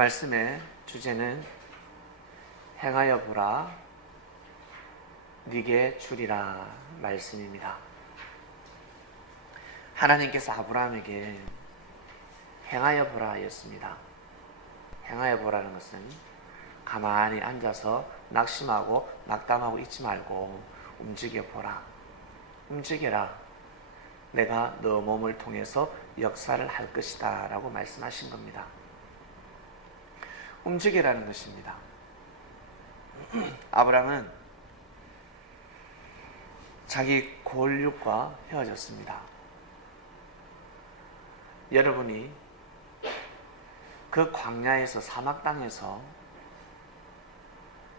말씀의 주제는 행하여 보라 네게 주리라 말씀입니다. 하나님께서 아브라함에게 행하여 보라 하였습니다. 행하여 보라는 것은 가만히 앉아서 낙심하고 낙담하고 있지 말고 움직여 보라. 움직여라. 내가 너 몸을 통해서 역사를 할 것이다 라고 말씀하신 겁니다. 움직이라는 것입니다. 아브라함은 자기 골육과 헤어졌습니다. 여러분이 그 광야에서 사막 땅에서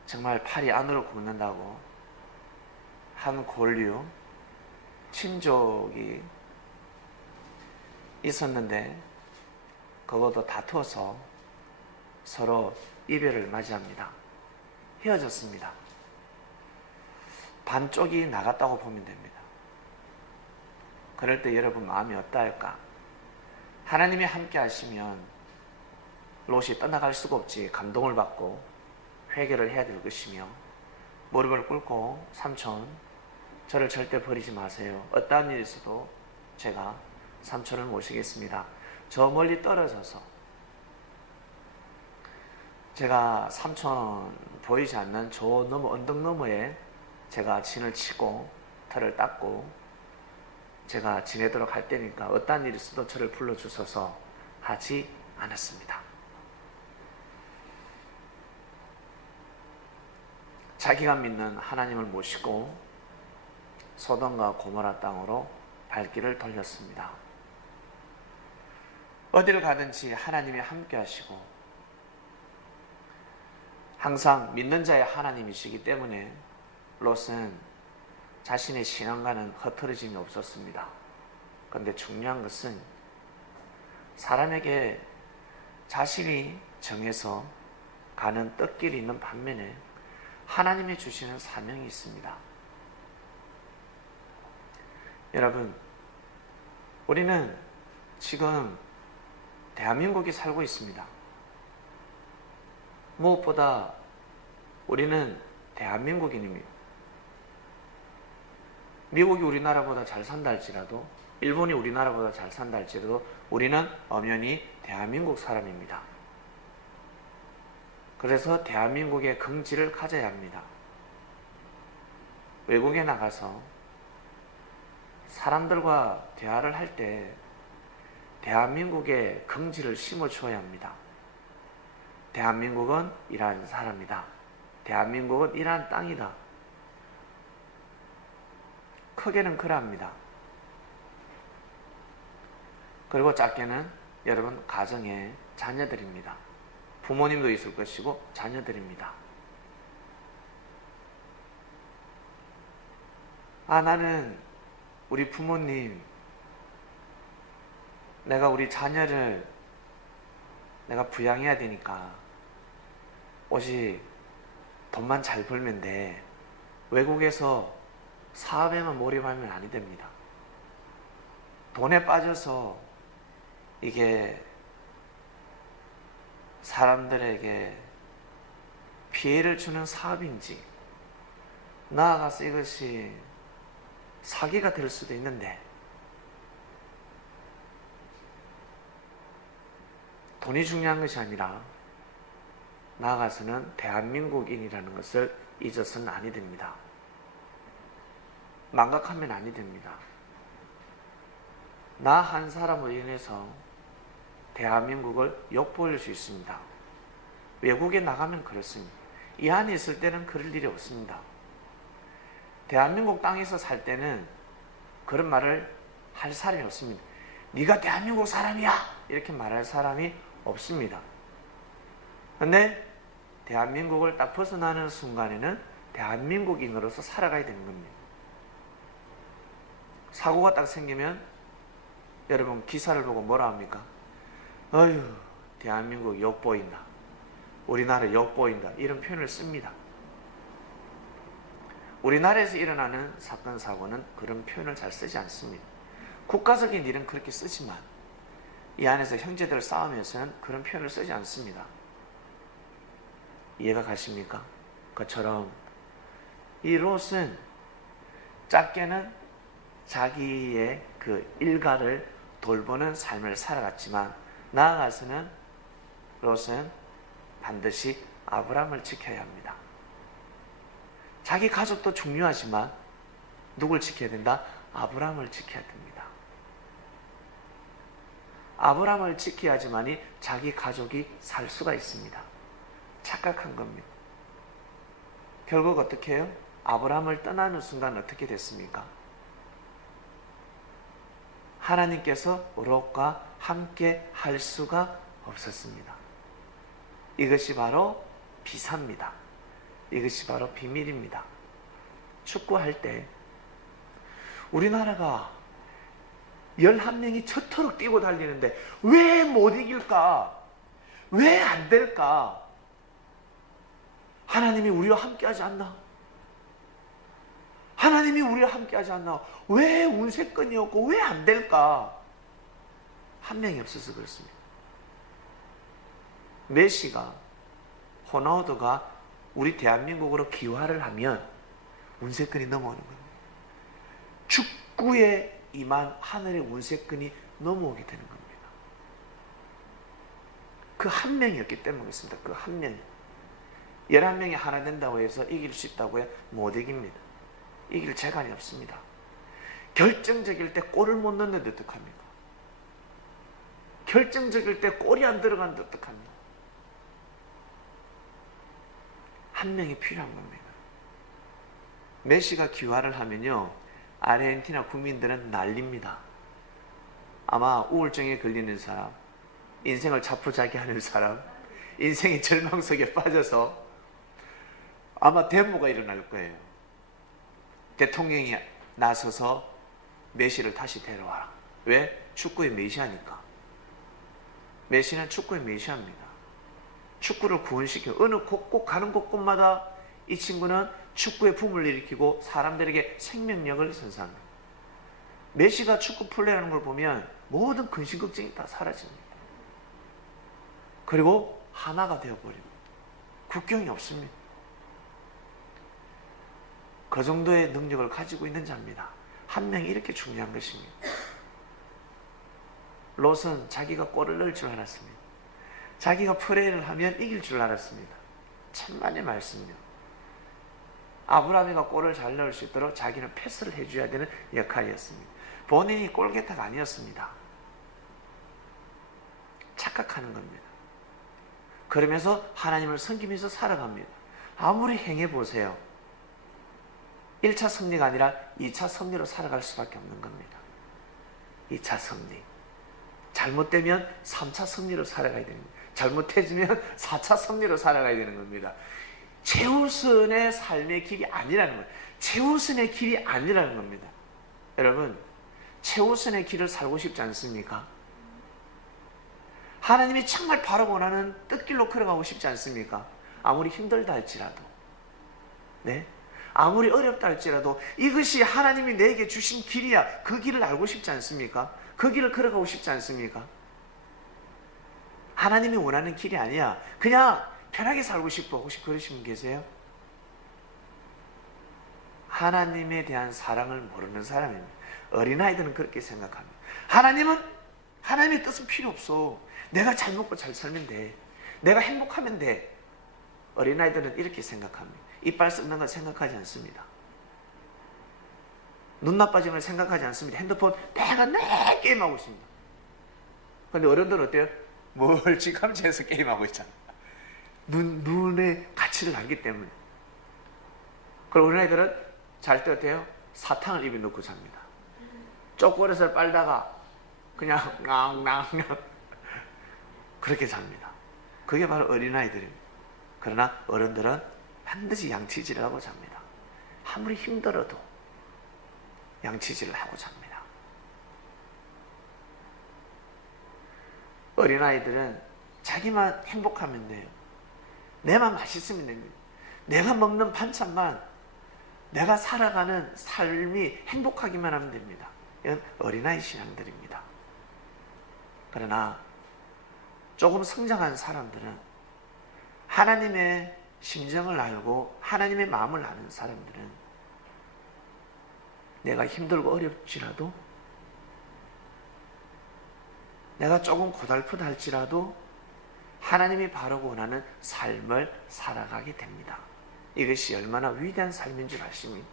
정말 팔이 안으로 굽는다고 한 골육 친족이 있었는데 그것도 다투어서 서로 이별을 맞이합니다. 헤어졌습니다. 반쪽이 나갔다고 보면 됩니다. 그럴 때 여러분 마음이 어떠할까? 하나님이 함께 하시면 롯이 떠나갈 수가 없지. 감동을 받고 회개를 해야 될 것이며 무릎을 꿇고 삼촌 저를 절대 버리지 마세요. 어떠한 일이 있어도 제가 삼촌을 모시겠습니다. 저 멀리 떨어져서 제가 삼촌 보이지 않는 저 언덕 너머에 제가 진을 치고 털을 닦고 제가 지내도록 할 테니까 어떠한 일이 있어도 저를 불러주셔서 하지 않았습니다. 자기가 믿는 하나님을 모시고 소돔과 고모라 땅으로 발길을 돌렸습니다. 어디를 가든지 하나님이 함께 하시고 항상 믿는 자의 하나님이시기 때문에 롯은 자신의 신앙과는 흐트러짐이 없었습니다. 그런데 중요한 것은 사람에게 자신이 정해서 가는 떡길이 있는 반면에 하나님이 주시는 사명이 있습니다. 여러분, 우리는 지금 대한민국에 살고 있습니다. 무엇보다 우리는 대한민국인입니다. 미국이 우리나라보다 잘 산다 할지라도 일본이 우리나라보다 잘 산다 할지라도 우리는 엄연히 대한민국 사람입니다. 그래서 대한민국의 긍지를 가져야 합니다. 외국에 나가서 사람들과 대화를 할 때 대한민국의 긍지를 심어주어야 합니다. 대한민국은 이러한 사람이다. 대한민국은 이러한 땅이다. 크게는 그러합니다. 그리고 작게는 여러분 가정의 자녀들입니다. 부모님도 있을 것이고 자녀들입니다. 나는 우리 부모님, 내가 우리 자녀를 내가 부양해야 되니까 오직 돈만 잘 벌면 돼. 외국에서 사업에만 몰입하면 아니 됩니다. 돈에 빠져서 이게 사람들에게 피해를 주는 사업인지 나아가서 이것이 사기가 될 수도 있는데 돈이 중요한 것이 아니라 나아가서는 대한민국인이라는 것을 잊어서는 아니 됩니다. 망각하면 아니 됩니다. 나 한 사람으로 인해서 대한민국을 욕보일 수 있습니다. 외국에 나가면 그렇습니다. 이 안에 있을 때는 그럴 일이 없습니다. 대한민국 땅에서 살 때는 그런 말을 할 사람이 없습니다. 네가 대한민국 사람이야! 이렇게 말할 사람이 없습니다. 그런데 대한민국을 딱 벗어나는 순간에는 대한민국인으로서 살아가야 되는 겁니다. 사고가 딱 생기면 여러분 기사를 보고 뭐라 합니까? 어휴, 대한민국 욕보인다. 우리나라 욕보인다. 이런 표현을 씁니다. 우리나라에서 일어나는 사건, 사고는 그런 표현을 잘 쓰지 않습니다. 국가적인 일은 그렇게 쓰지만 이 안에서 형제들 싸우면서는 그런 표현을 쓰지 않습니다. 이해가 가십니까? 그처럼 이 롯은 작게는 자기의 그 일가를 돌보는 삶을 살아갔지만 나아가서는 롯은 반드시 아브라함을 지켜야 합니다. 자기 가족도 중요하지만 누굴 지켜야 된다? 아브라함을 지켜야 됩니다. 아브라함을 지켜야지만이 자기 가족이 살 수가 있습니다. 착각한 겁니다. 결국 어떻게 해요? 아브라함을 떠나는 순간 어떻게 됐습니까? 하나님께서 롯과 함께 할 수가 없었습니다. 이것이 바로 비사입니다. 이것이 바로 비밀입니다. 축구할 때 우리나라가 11명이 저토록 뛰고 달리는데 왜 못 이길까? 왜 안 될까? 하나님이 우리와 함께 하지 않나? 하나님이 우리와 함께 하지 않나? 왜 운세권이 없고 왜 안 될까? 한 명이 없어서 그렇습니다. 메시가, 호나우두가 우리 대한민국으로 기화를 하면 운세권이 넘어오는 겁니다. 축구에 임한 하늘의 운세권이 넘어오게 되는 겁니다. 그 한 명이었기 때문에 그렇습니다. 그 한 명이. 11명이 하나 된다고 해서 이길 수 있다고 해 못 이깁니다. 이길 재간이 없습니다. 결정적일 때 골을 못 넣는데 어떡합니까? 결정적일 때 골이 안 들어가는데 어떡합니까? 한 명이 필요한 겁니다. 메시가 기화를 하면요, 아르헨티나 국민들은 난립니다. 아마 우울증에 걸리는 사람, 인생을 자포자기하는 사람, 인생의 절망 속에 빠져서 아마 데모가 일어날 거예요. 대통령이 나서서 메시를 다시 데려와라. 왜? 축구에 메시하니까. 메시는 축구에 메시합니다. 축구를 구원시켜 어느 곳곳 가는 곳곳마다 이 친구는 축구의 붐을 일으키고 사람들에게 생명력을 선사합니다. 메시가 축구 플레이하는 걸 보면 모든 근심 걱정이 다 사라집니다. 그리고 하나가 되어버립니다. 국경이 없습니다. 그 정도의 능력을 가지고 있는 자입니다. 한 명이 이렇게 중요한 것입니다. 롯은 자기가 골을 넣을 줄 알았습니다. 자기가 플레이를 하면 이길 줄 알았습니다. 천만의 말씀이요. 아브라함이가 골을 잘 넣을 수 있도록 자기는 패스를 해줘야 되는 역할이었습니다. 본인이 골게터가 아니었습니다. 착각하는 겁니다. 그러면서 하나님을 섬기면서 살아갑니다. 아무리 행해보세요. 1차 승리가 아니라 2차 승리로 살아갈 수밖에 없는 겁니다. 2차 승리. 잘못되면 3차 승리로 살아가야 됩니다. 잘못해지면 4차 승리로 살아가야 되는 겁니다. 최우선의 삶의 길이 아니라는 거예요. 최우선의 길이 아니라는 겁니다. 여러분, 최우선의 길을 살고 싶지 않습니까? 하나님이 정말 바로 원하는 뜻길로 걸어가고 싶지 않습니까? 아무리 힘들다 할지라도, 네? 아무리 어렵다 할지라도 이것이 하나님이 내게 주신 길이야. 그 길을 알고 싶지 않습니까? 그 길을 걸어가고 싶지 않습니까? 하나님이 원하는 길이 아니야. 그냥 편하게 살고 싶어. 혹시 그러신 분 계세요? 하나님에 대한 사랑을 모르는 사람입니다. 어린아이들은 그렇게 생각합니다. 하나님의 뜻은 필요 없어. 내가 잘 먹고 잘 살면 돼. 내가 행복하면 돼. 어린아이들은 이렇게 생각합니다. 이빨 썩는 건 생각하지 않습니다. 눈 나빠지는 걸 생각하지 않습니다. 핸드폰 내가 게임하고 있습니다. 그런데 어른들은 어때요? 멀찌감치해서 게임하고 있잖아. 눈의 가치를 알기 때문에. 그리고 어린아이들은 잘 때 어때요? 사탕을 입에 넣고 잡니다. 초콜릿을 빨다가 그냥 낭낭 그렇게 잡니다. 그게 바로 어린아이들입니다. 그러나 어른들은 반드시 양치질을 하고 잡니다. 아무리 힘들어도 양치질을 하고 잡니다. 어린아이들은 자기만 행복하면 돼요. 내만 맛있으면 됩니다. 내가 먹는 반찬만, 내가 살아가는 삶이 행복하기만 하면 됩니다. 이건 어린아이 신앙들입니다. 그러나 조금 성장한 사람들은 하나님의 심정을 알고 하나님의 마음을 아는 사람들은 내가 힘들고 어렵지라도, 내가 조금 고달프다 할지라도 하나님이 바라고 원하는 삶을 살아가게 됩니다. 이것이 얼마나 위대한 삶인 줄 아십니까?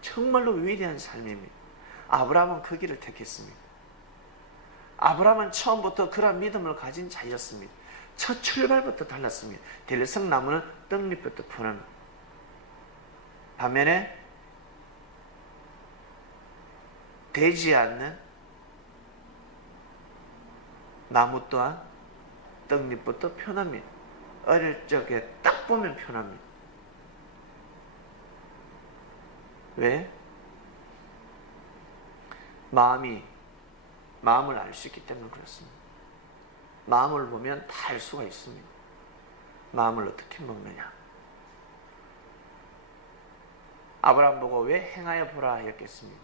정말로 위대한 삶입니다. 아브라함은 그 길을 택했습니다. 아브라함은 처음부터 그런 믿음을 가진 자였습니다. 첫 출발부터 달랐습니다. 대리석 나무는 떡잎부터 푸는, 반면에 되지 않는 나무 또한 떡잎부터 편합니다. 어릴 적에 딱 보면 편합니다. 왜? 마음을 알 수 있기 때문에 그렇습니다. 마음을 보면 다 알 수가 있습니다. 마음을 어떻게 먹느냐. 아브라함 보고 왜 행하여 보라 하였겠습니까?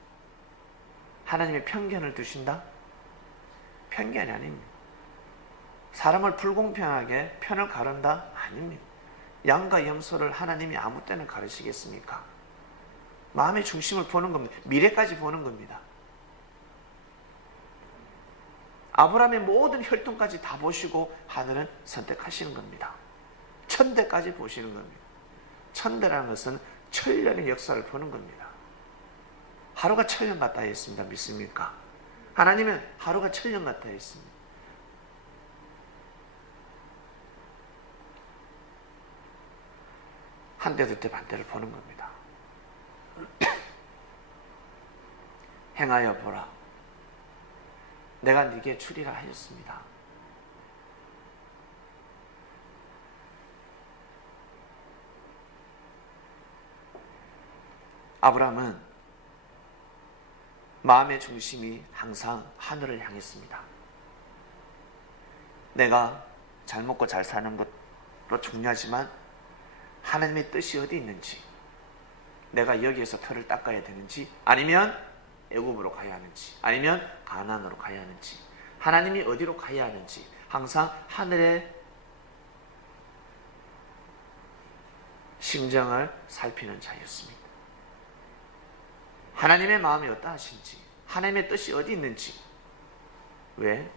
하나님의 편견을 두신다? 편견이 아닙니다. 사람을 불공평하게 편을 가른다? 아닙니다. 양과 염소를 하나님이 아무 때나 가르치겠습니까? 마음의 중심을 보는 겁니다. 미래까지 보는 겁니다. 아브라함의 모든 혈통까지 다 보시고 하늘은 선택하시는 겁니다. 천대까지 보시는 겁니다. 천대라는 것은 천년의 역사를 보는 겁니다. 하루가 천년 같다 했습니다. 믿습니까? 하나님은 하루가 천년 같다 했습니다. 한 대 두 대 반대를 보는 겁니다. 행하여 보라. 내가 네게 주리라 하였습니다. 아브라함은 마음의 중심이 항상 하늘을 향했습니다. 내가 잘 먹고 잘 사는 것도 중요하지만 하나님의 뜻이 어디 있는지, 내가 여기에서 털을 닦아야 되는지, 아니면 애굽으로 가야 하는지, 아니면 가나안으로 가야 하는지, 하나님이 어디로 가야 하는지 항상 하늘의 심정을 살피는 자였습니다. 하나님의 마음이 어떠하신지, 하나님의 뜻이 어디 있는지. 왜?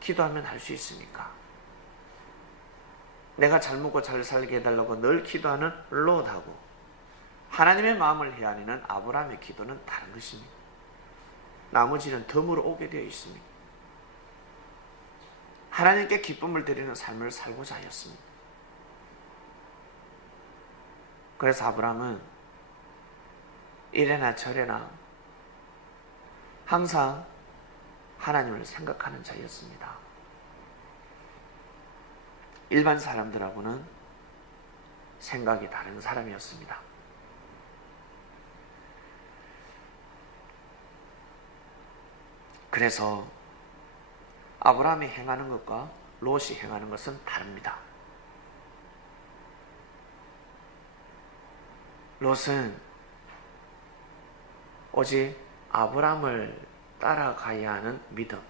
기도하면 할 수 있으니까. 내가 잘 먹고 잘 살게 해달라고 늘 기도하는 롯하고 하나님의 마음을 헤아리는 아브라함의 기도는 다른 것입니다. 나머지는 덤으로 오게 되어 있습니다. 하나님께 기쁨을 드리는 삶을 살고자 하였습니다. 그래서 아브라함은 이래나 저래나 항상 하나님을 생각하는 자였습니다. 일반 사람들하고는 생각이 다른 사람이었습니다. 그래서 아브라함이 행하는 것과 롯이 행하는 것은 다릅니다. 롯은 오직 아브라함을 따라가야 하는 믿음,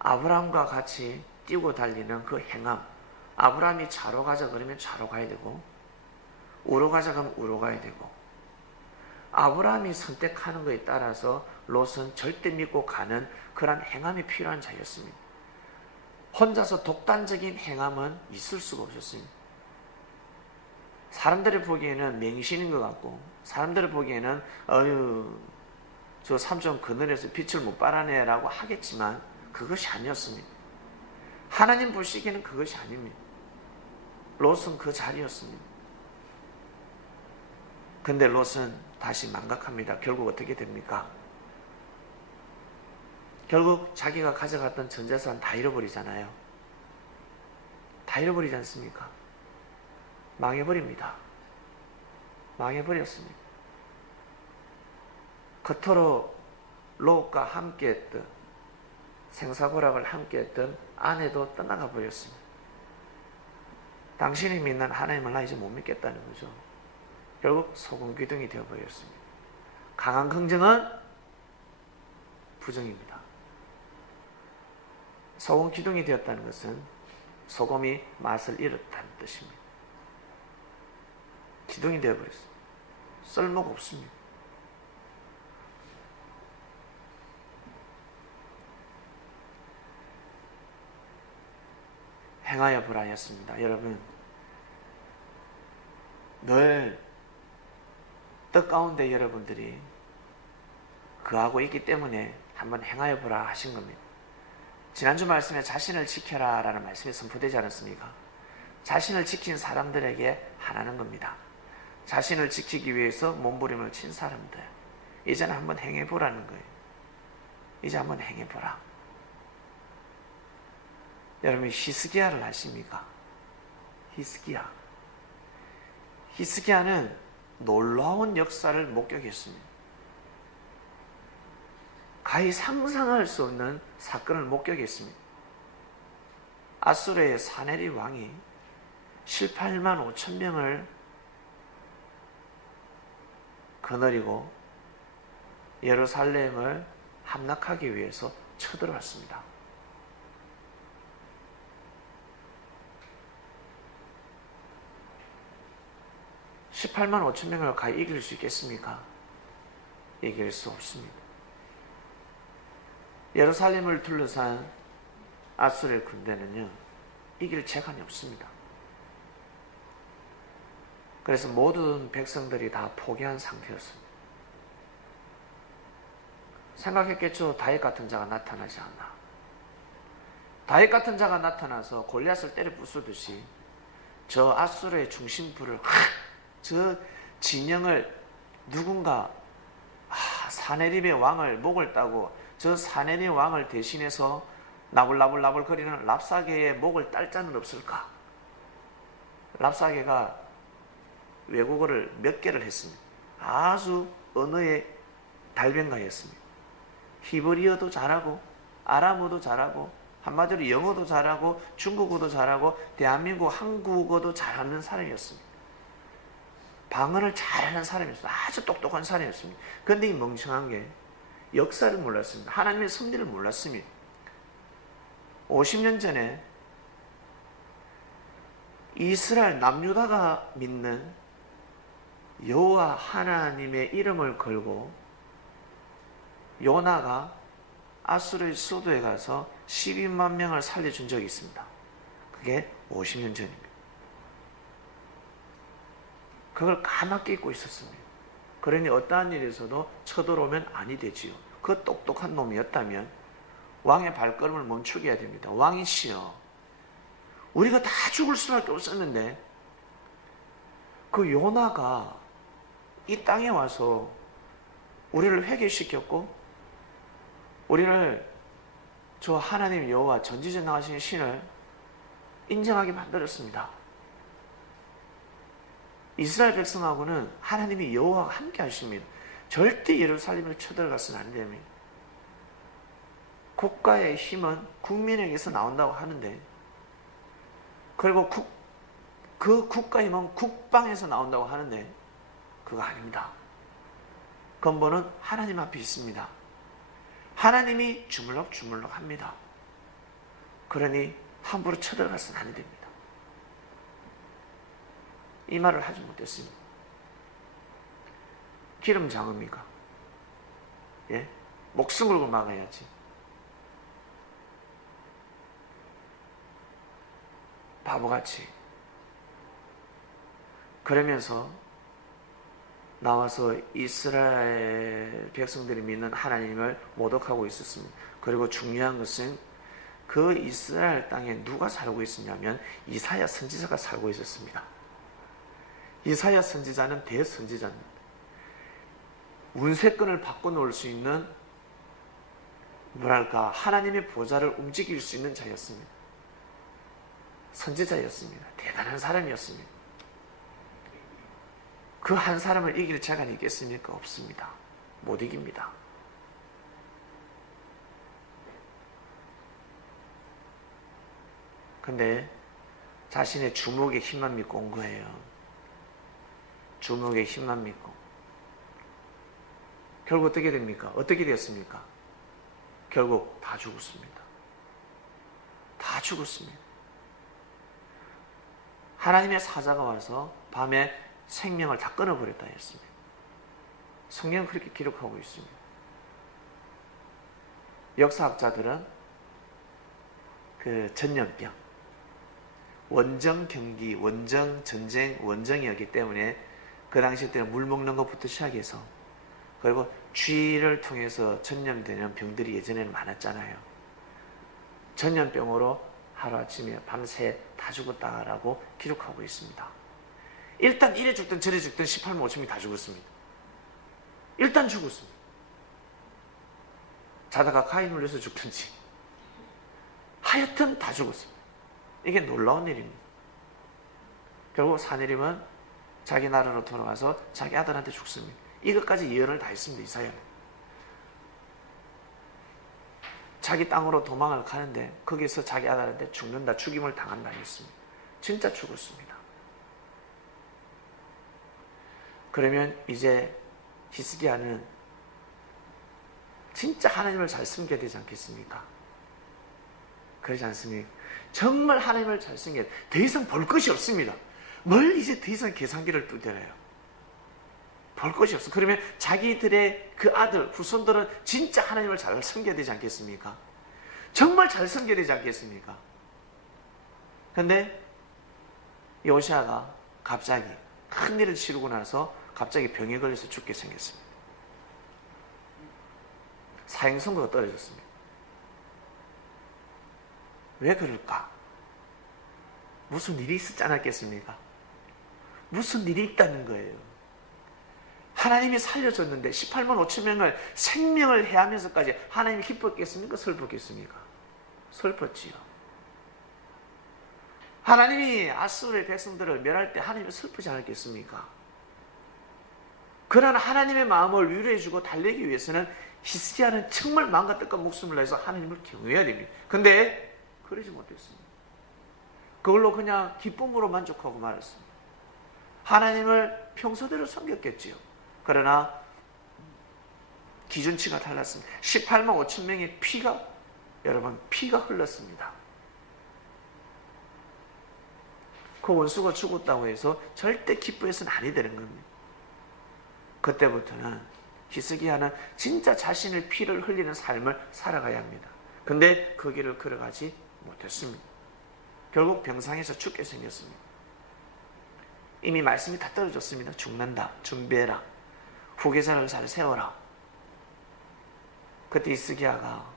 아브라함과 같이 뛰고 달리는 그 행함, 아브라함이 좌로 가자 그러면 좌로 가야 되고, 우로 가자 그러면 우로 가야 되고, 아브라함이 선택하는 것에 따라서 롯은 절대 믿고 가는 그런 행함이 필요한 자였습니다. 혼자서 독단적인 행함은 있을 수가 없었습니다. 사람들이 보기에는 맹신인 것 같고, 사람들이 보기에는 저 삼촌 그늘에서 빛을 못 발하네 라고 하겠지만 그것이 아니었습니다. 하나님 보시기에는 그것이 아닙니다. 롯은 그 자리였습니다. 근데 롯은 다시 망각합니다. 결국 어떻게 됩니까? 결국 자기가 가져갔던 전 재산 다 잃어버리잖아요. 다 잃어버리지 않습니까? 망해버립니다. 망해버렸습니다. 그토록 롯과 함께했던, 생사고락을 함께했던 아내도 떠나가 버렸습니다. 당신이 믿는 하나님을 나 이제 못 믿겠다는 거죠. 결국 소금기둥이 되어버렸습니다. 강한 긍정은 부정입니다. 소금기둥이 되었다는 것은 소금이 맛을 잃었다는 뜻입니다. 기둥이 되어버렸어요. 쓸모가 없습니다. 행하여 보라였습니다. 여러분, 늘 뜻 가운데 여러분들이 거하고 있기 때문에 한번 행하여 보라 하신 겁니다. 지난주 말씀에 자신을 지켜라 라는 말씀이 선포되지 않았습니까? 자신을 지킨 사람들에게 하라는 겁니다. 자신을 지키기 위해서 몸부림을 친 사람들, 이제는 한번 행해보라는 거예요. 이제 한번 행해보라. 여러분, 히스기야를 아십니까? 히스기야는 놀라운 역사를 목격했습니다. 가히 상상할 수 없는 사건을 목격했습니다. 아수르의 사네립 왕이 18만 5천 명을 거느리고 예루살렘을 함락하기 위해서 쳐들어왔습니다. (18만 5천 명을 가히 이길 수 있겠습니까? 이길 수 없습니다. 예루살렘을 둘러싼 아수르의 군대는요, 이길 재간이 없습니다. 그래서 모든 백성들이 다 포기한 상태였습니다. 생각했겠죠. 다윗 같은 자가 나타나지 않나. 다윗 같은 자가 나타나서 골리앗을 때려 부수듯이 저 아수르의 중심부를, 저 진영을 누군가 사네립의 왕을 목을 따고 저 사네립 왕을 대신해서 나불나불 거리는 랍사게의 목을 딸 자는 없을까? 랍사게가 외국어를 몇 개를 했습니다. 아주 언어의 달변가였습니다. 히브리어도 잘하고 아람어도 잘하고 한마디로 영어도 잘하고 중국어도 잘하고 대한민국 한국어도 잘하는 사람이었습니다. 방언을 잘하는 사람이었습니다. 아주 똑똑한 사람이었습니다. 그런데 이 멍청한 게 역사를 몰랐습니다. 하나님의 섭리를 몰랐습니다. 50년 전에 이스라엘 남유다가 믿는 여호와 하나님의 이름을 걸고 요나가 아수르의 수도에 가서 12만 명을 살려준 적이 있습니다. 그게 50년 전입니다. 그걸 까맣게 잊고 있었습니다. 그러니 어떠한 일에서도 쳐들어오면 아니 되지요. 그 똑똑한 놈이었다면 왕의 발걸음을 멈추게 해야 됩니다. 왕이시여, 우리가 다 죽을 수밖에 없었는데 그 요나가 이 땅에 와서 우리를 회개시켰고 우리를 저 하나님 여호와 전지전능하신 신을 인정하게 만들었습니다. 이스라엘 백성하고는 하나님이 여호와가 함께 하십니다. 절대 예루살렘을 쳐들어가서는 안 됩니다. 국가의 힘은 국민에게서 나온다고 하는데, 그리고 그 국가의 힘은 국방에서 나온다고 하는데 그거 아닙니다. 근본은 하나님 앞에 있습니다. 하나님이 주물럭주물럭 합니다. 그러니 함부로 쳐들어가서는 안 됩니다. 이 말을 하지 못했습니다. 기름 장읍니까? 예? 목숨 걸고 막아야지. 바보같이. 그러면서 나와서 이스라엘 백성들이 믿는 하나님을 모독하고 있었습니다. 그리고 중요한 것은 그 이스라엘 땅에 누가 살고 있었냐면 이사야 선지자가 살고 있었습니다. 이사야 선지자는 대선지자입니다. 운세권을 바꿔놓을 수 있는 뭐랄까 하나님의 보좌를 움직일 수 있는 자였습니다. 선지자였습니다. 대단한 사람이었습니다. 그 한 사람을 이길 자가 있겠습니까? 없습니다. 못 이깁니다. 근데 자신의 주먹의 힘만 믿고 온 거예요. 주먹의 힘만 믿고. 결국 어떻게 됩니까? 어떻게 되었습니까? 결국 다 죽었습니다. 다 죽었습니다. 하나님의 사자가 와서 밤에 생명을 다 끊어버렸다 했습니다. 성경은 그렇게 기록하고 있습니다. 역사학자들은 그 전염병, 원정 경기, 원정 전쟁, 원정이었기 때문에 그 당시 때는 물 먹는 것부터 시작해서, 그리고 쥐를 통해서 전염되는 병들이 예전에는 많았잖아요. 전염병으로 하루아침에 밤새 다 죽었다라고 기록하고 있습니다. 일단 이래 죽든 저래 죽든 18만 5천명이 다 죽었습니다. 일단 죽었습니다. 자다가 가위 눌려서 죽든지 하여튼 다 죽었습니다. 이게 놀라운 일입니다. 결국 사내림은 자기 나라로 돌아가서 자기 아들한테 죽습니다. 이것까지 예언을 다 했습니다. 이사야는. 자기 땅으로 도망을 가는데 거기서 자기 아들한테 죽는다, 죽임을 당한다 했습니다. 진짜 죽었습니다. 그러면 이제 히스기야는 진짜 하나님을 잘 섬겨야 되지 않겠습니까? 그러지 않습니까? 정말 하나님을 잘 섬겨야 돼. 더 이상 볼 것이 없습니다. 뭘 이제 더 이상 계산기를 두드려요. 볼 것이 없어. 그러면 자기들의 그 아들, 후손들은 진짜 하나님을 잘 섬겨야 되지 않겠습니까? 정말 잘 섬겨야 되지 않겠습니까? 근데 요시아가 갑자기 큰 일을 치르고 나서 갑자기 병에 걸려서 죽게 생겼습니다. 사형선고가 떨어졌습니다. 왜 그럴까? 무슨 일이 있었지 않았겠습니까? 무슨 일이 있다는 거예요. 하나님이 살려줬는데 18만 5천 명을 생명을 해하면서까지 하나님이 기뻤겠습니까? 슬펐겠습니까? 슬펐지요. 하나님이 아수르의 백성들을 멸할 때 하나님이 슬프지 않았겠습니까? 그러나 하나님의 마음을 위로해주고 달래기 위해서는 히스기야는 정말 마음과 뜻과 목숨을 다해서 하나님을 경외해야 됩니다. 근데 그러지 못했습니다. 그걸로 그냥 기쁨으로 만족하고 말았습니다. 하나님을 평소대로 섬겼겠지요. 그러나 기준치가 달랐습니다. 18만 5천 명의 피가, 여러분, 피가 흘렀습니다. 그 원수가 죽었다고 해서 절대 기뻐해서는 아니 되는 겁니다. 그때부터는 히스기야는 진짜 자신의 피를 흘리는 삶을 살아가야 합니다. 근데 그 길을 걸어가지 못했습니다. 결국 병상에서 죽게 생겼습니다. 이미 말씀이 다 떨어졌습니다. 죽는다. 준비해라. 후계자를 잘 세워라. 그때 히스기야가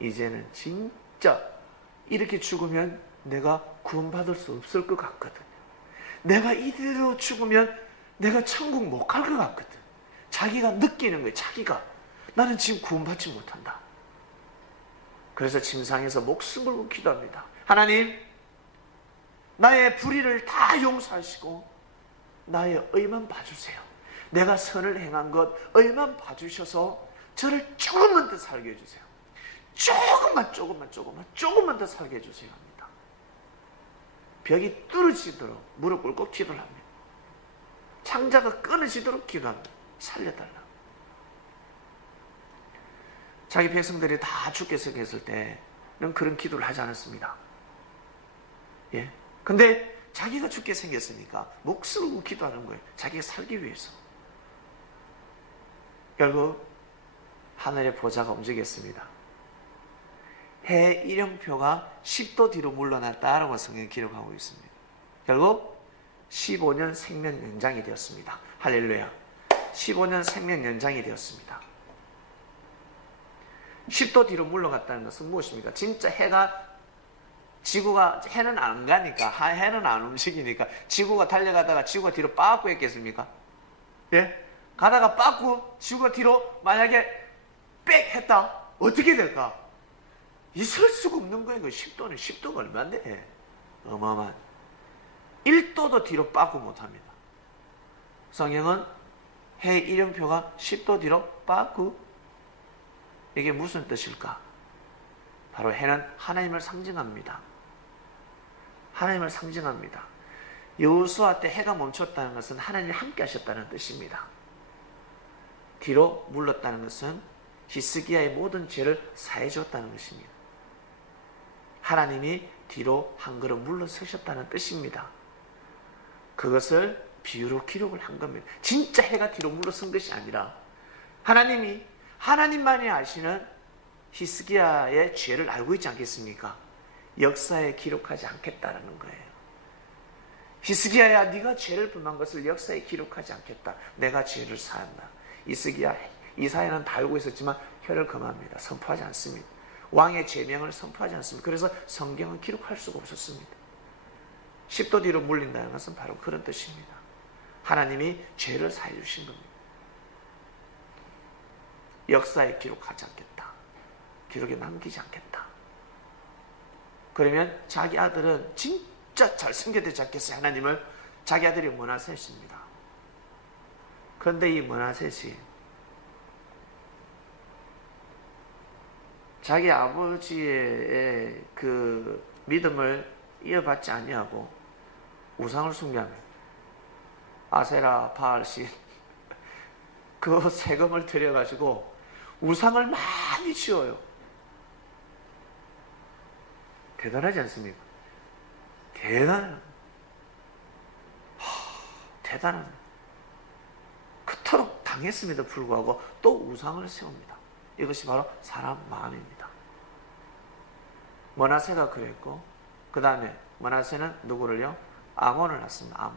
이제는 진짜 이렇게 죽으면 내가 구원받을 수 없을 것 같거든요. 내가 이대로 죽으면 내가 천국 못 갈 것 같거든. 자기가 느끼는 거예요. 자기가 나는 지금 구원받지 못한다. 그래서 침상에서 목숨 걸고 기도합니다. 하나님, 나의 불의를 다 용서하시고 나의 의만 봐주세요. 내가 선을 행한 것 의만 봐주셔서 저를 조금만 더 살게 해주세요. 조금만 더 살게 해주세요 합니다. 벽이 뚫어지도록 무릎 꿇고 기도를 합니다. 창자가 끊어지도록 기도합니다. 살려달라. 자기 백성들이 다 죽게 생겼을 때는 그런 기도를 하지 않았습니다. 예. 근데 자기가 죽게 생겼으니까 목숨을 걸고 기도하는 거예요. 자기가 살기 위해서. 결국 하늘의 보좌가 움직였습니다. 해 일형표가 10도 뒤로 물러났다라고 성경에 기록하고 있습니다. 결국 15년 생명 연장이 되었습니다. 할렐루야. 15년 생명 연장이 되었습니다. 10도 뒤로 물러갔다는 것은 무엇입니까? 진짜 해는 안 가니까, 해는 안 움직이니까 지구가 달려가다가 지구가 뒤로 빠꾸 했겠습니까? 예? 가다가 빠꾸 지구가 뒤로 만약에 빽 했다. 어떻게 될까? 있을 수가 없는 거예요. 10도는 10도가 얼마인데? 어마어마한. 1도도 뒤로 빠꾸 못합니다. 성경은 해 일형표가 10도 뒤로 빠꾸. 이게 무슨 뜻일까? 바로 해는 하나님을 상징합니다. 하나님을 상징합니다. 여호수아 때 해가 멈췄다는 것은 하나님이 함께 하셨다는 뜻입니다. 뒤로 물렀다는 것은 히스기야의 모든 죄를 사해 주었다는 것입니다. 하나님이 뒤로 한 걸음 물러서셨다는 뜻입니다. 그것을 비유로 기록을 한 겁니다. 진짜 해가 뒤로 물러선 것이 아니라 하나님이 하나님만이 아시는 히스기야의 죄를 알고 있지 않겠습니까? 역사에 기록하지 않겠다라는 거예요. 히스기야야, 네가 죄를 범한 것을 역사에 기록하지 않겠다. 내가 죄를 사한다. 이사야는 다 알고 있었지만 혀를 금합니다. 선포하지 않습니다. 왕의 죄명을 선포하지 않습니다. 그래서 성경은 기록할 수가 없었습니다. 10도 뒤로 물린다는 것은 바로 그런 뜻입니다. 하나님이 죄를 사해 주신 겁니다. 역사에 기록하지 않겠다. 기록에 남기지 않겠다. 그러면 자기 아들은 진짜 잘생겨되지 않겠어요? 하나님을. 자기 아들이 므낫셋입니다. 그런데 이 므낫셋이 자기 아버지의 그 믿음을 이어받지 아니하고 우상을 숭배합니다. 아세라, 바알신 그 세금을 들여가지고 우상을 많이 지어요. 대단하지 않습니까? 대단합니다. 그토록 당했음에도 불구하고 또 우상을 세웁니다. 이것이 바로 사람 마음입니다. 므낫세가 그랬고, 그 다음에 므낫세는 누구를요? 아몬을 낳습니다.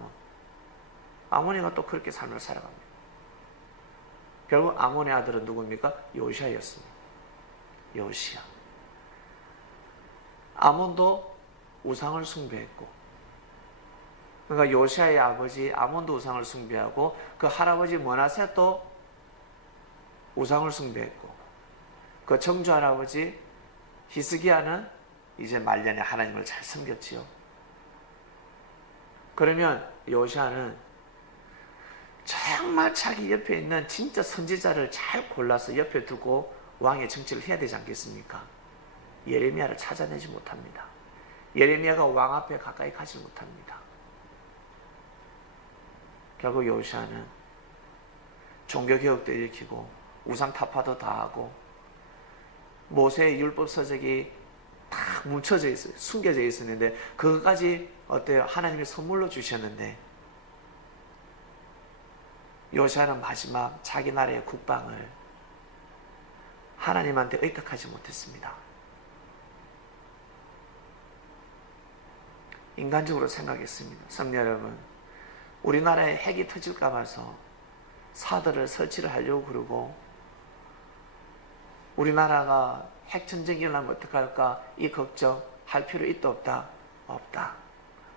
아몬이가 또 그렇게 삶을 살아갑니다. 결국 아몬의 아들은 누굽니까? 요시아였습니다. 요시아. 아몬도 우상을 숭배했고, 그러니까 요시아의 아버지 아몬도 우상을 숭배하고, 그 할아버지 므낫세도 우상을 숭배했고, 그 청주 할아버지 히스기야는 이제 말년에 하나님을 잘 섬겼지요. 그러면 요시아는 정말 자기 옆에 있는 진짜 선지자를 잘 골라서 옆에 두고 왕의 정치를 해야 되지 않겠습니까? 예레미야를 찾아내지 못합니다. 예레미야가 왕 앞에 가까이 가지 못합니다. 결국 요시아는 종교개혁도 일으키고 우상 타파도 다 하고, 모세의 율법 서적이 다 뭉쳐져 있어요. 숨겨져 있었는데 그것까지 어때요? 하나님이 선물로 주셨는데, 요시아는 마지막 자기 나라의 국방을 하나님한테 의탁하지 못했습니다. 인간적으로 생각했습니다. 성도 여러분, 우리나라에 핵이 터질까 봐서 사드를 설치를 하려고 그러고, 우리나라가 핵전쟁이 일어나면 어떡할까 이 걱정할 필요 있다 없다? 없다.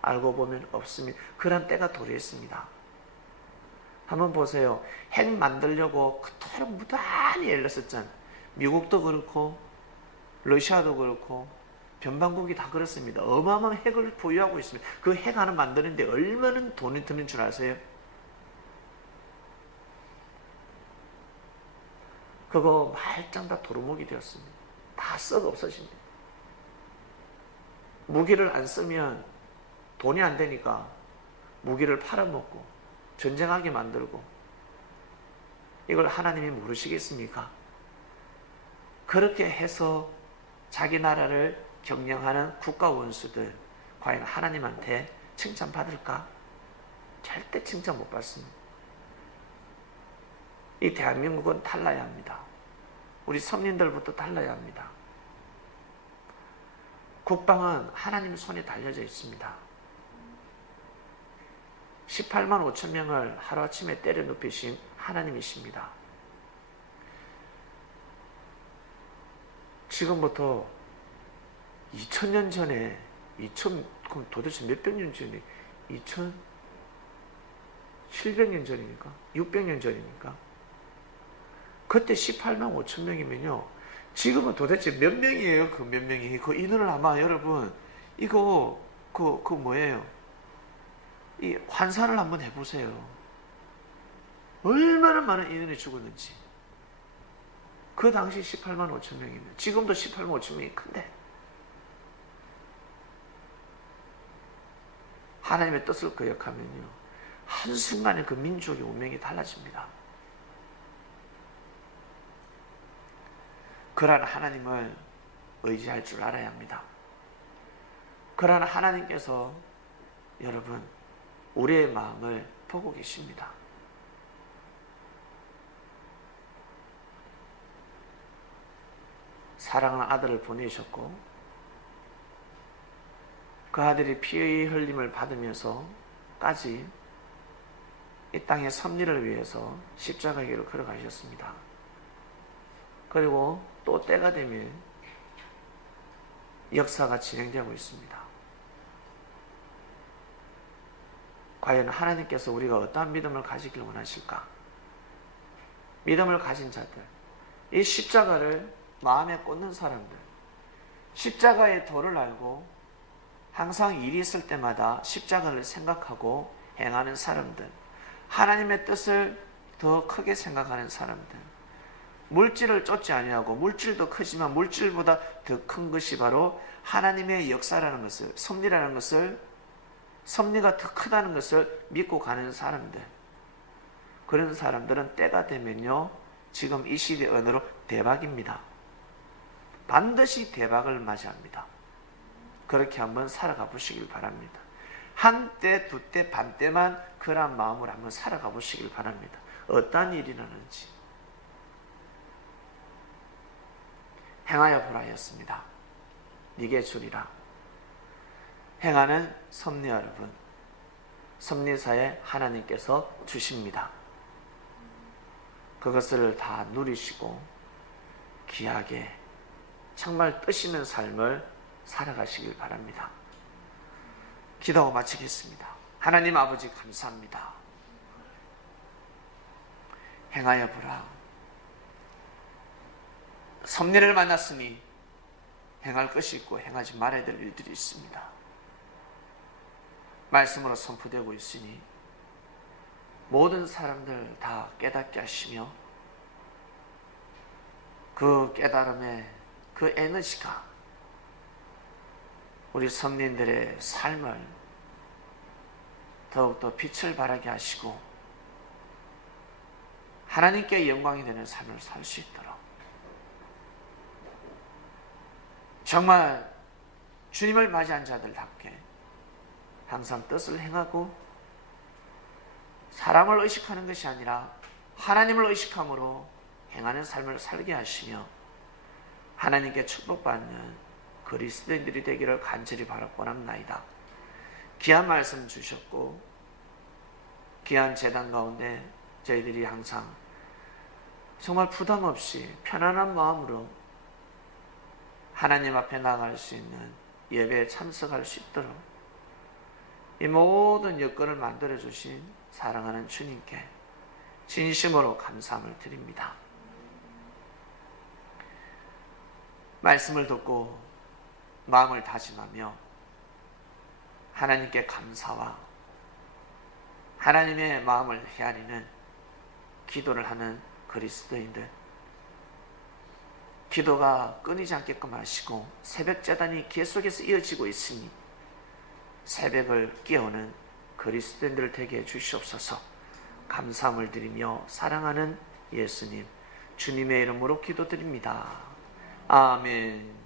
알고 보면 없습니다. 그런 때가 도래했습니다. 한번 보세요. 핵 만들려고 그토록 무단히 애썼잖아요. 미국도 그렇고 러시아도 그렇고 변방국이 다 그렇습니다. 어마어마한 핵을 보유하고 있습니다. 그 핵 하나 만드는데 얼마나 돈이 드는 줄 아세요? 그거 말짱 다 도루묵이 되었습니다. 다 썩어 없어집니다. 무기를 안 쓰면 돈이 안 되니까 무기를 팔아먹고 전쟁하게 만들고, 이걸 하나님이 모르시겠습니까? 그렇게 해서 자기 나라를 경영하는 국가 원수들, 과연 하나님한테 칭찬받을까? 절대 칭찬 못 받습니다. 이 대한민국은 달라야 합니다. 우리 성민들부터 달라야 합니다. 국방은 하나님 손에 달려져 있습니다. 18만 5천 명을 하루아침에 때려 눕히신 하나님이십니다. 지금부터 2000년 전에, 그럼 도대체 몇백 년 전에, 2700년 전이니까? 600년 전이니까? 그때 18만 5천 명이면요, 지금은 도대체 몇 명이에요? 그 몇 명이? 그 인원을 아마 여러분, 이거, 그 뭐예요? 이 환산을 한번 해보세요. 얼마나 많은 인원이 죽었는지. 그 당시 18만 5천 명이면, 지금도 18만 5천 명이 큰데, 하나님의 뜻을 거역하면요, 한순간에 그 민족의 운명이 달라집니다. 그러한 하나님을 의지할 줄 알아야 합니다. 그러나 하나님께서 여러분 우리의 마음을 보고 계십니다. 사랑하는 아들을 보내셨고 그 아들이 피의 흘림을 받으면서까지 이 땅의 섭리를 위해서 십자가의 길을 걸어가셨습니다. 그리고 또 때가 되면 역사가 진행되고 있습니다. 과연 하나님께서 우리가 어떠한 믿음을 가지길 원하실까? 믿음을 가진 자들, 이 십자가를 마음에 꽂는 사람들, 십자가의 도를 알고 항상 일이 있을 때마다 십자가를 생각하고 행하는 사람들, 하나님의 뜻을 더 크게 생각하는 사람들, 물질을 쫓지 아니하고 물질도 크지만 물질보다 더 큰 것이 바로 하나님의 역사라는 것을, 섭리라는 것을, 섭리가 더 크다는 것을 믿고 가는 사람들, 그런 사람들은 때가 되면요 지금 이 시대 언어로 대박입니다. 반드시 대박을 맞이합니다. 그렇게 한번 살아가 보시길 바랍니다. 한때, 두때, 반때만 그런 마음으로 한번 살아가 보시길 바랍니다. 어떠한 일이 나는지. 행하여 보라였습니다. 네게 주리라. 행하는 섭리 여러분, 섭리사에 하나님께서 주십니다. 그것을 다 누리시고 귀하게 정말 뜻 있는 삶을 살아가시길 바랍니다. 기도 마치겠습니다. 하나님 아버지 감사합니다. 행하여 보라. 섭리를 만났으니 행할 것이 있고 행하지 말아야 될 일들이 있습니다. 말씀으로 선포되고 있으니 모든 사람들 다 깨닫게 하시며 그 깨달음의 그 에너지가 우리 성민들의 삶을 더욱더 빛을 발하게 하시고 하나님께 영광이 되는 삶을 살 수 있도록 정말 주님을 맞이한 자들답게 항상 뜻을 행하고 사람을 의식하는 것이 아니라 하나님을 의식함으로 행하는 삶을 살게 하시며 하나님께 축복받는 그리스도인들이 되기를 간절히 바라고 원합나이다. 귀한 말씀 주셨고 귀한 제단 가운데 저희들이 항상 정말 부담 없이 편안한 마음으로 하나님 앞에 나갈 수 있는 예배에 참석할 수 있도록 이 모든 여건을 만들어 주신 사랑하는 주님께 진심으로 감사함을 드립니다. 말씀을 듣고 마음을 다짐하며 하나님께 감사와 하나님의 마음을 헤아리는 기도를 하는 그리스도인들, 기도가 끊이지 않게끔 하시고 새벽 제단이 계속해서 이어지고 있으니 새벽을 깨우는 그리스도인들 되게 해주시옵소서. 감사함을 드리며 사랑하는 예수님 주님의 이름으로 기도드립니다. 아멘.